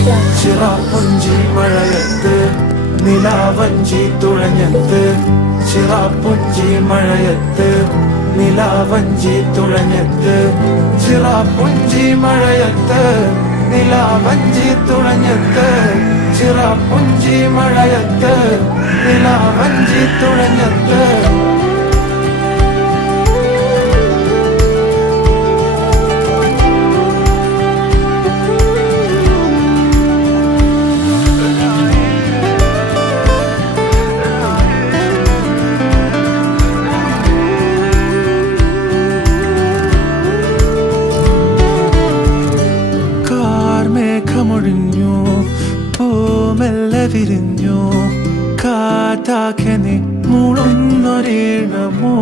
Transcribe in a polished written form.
ചിറാപ്പുഞ്ചി മഴയത്ത് നിലാവഞ്ചി തുഴഞ്ഞത്ത്, ചിറാപ്പുഞ്ചി മഴയത്ത് നിലാവഞ്ചി തുഴഞ്ഞത്ത്, ചിറാപ്പുഞ്ചി മഴയത്ത് നിലാവഞ്ചി തുഴഞ്ഞത്ത്, ചിറാപ്പുഞ്ചി മഴയത്ത് നിലാവഞ്ചി തുഴഞ്ഞത്ത്. മേഘമൊഴിഞ്ഞു, പൂമെല്ലെ വിരിഞ്ഞു, കാറ്റാകെ നീ മൂളുന്നൊരീണമോ.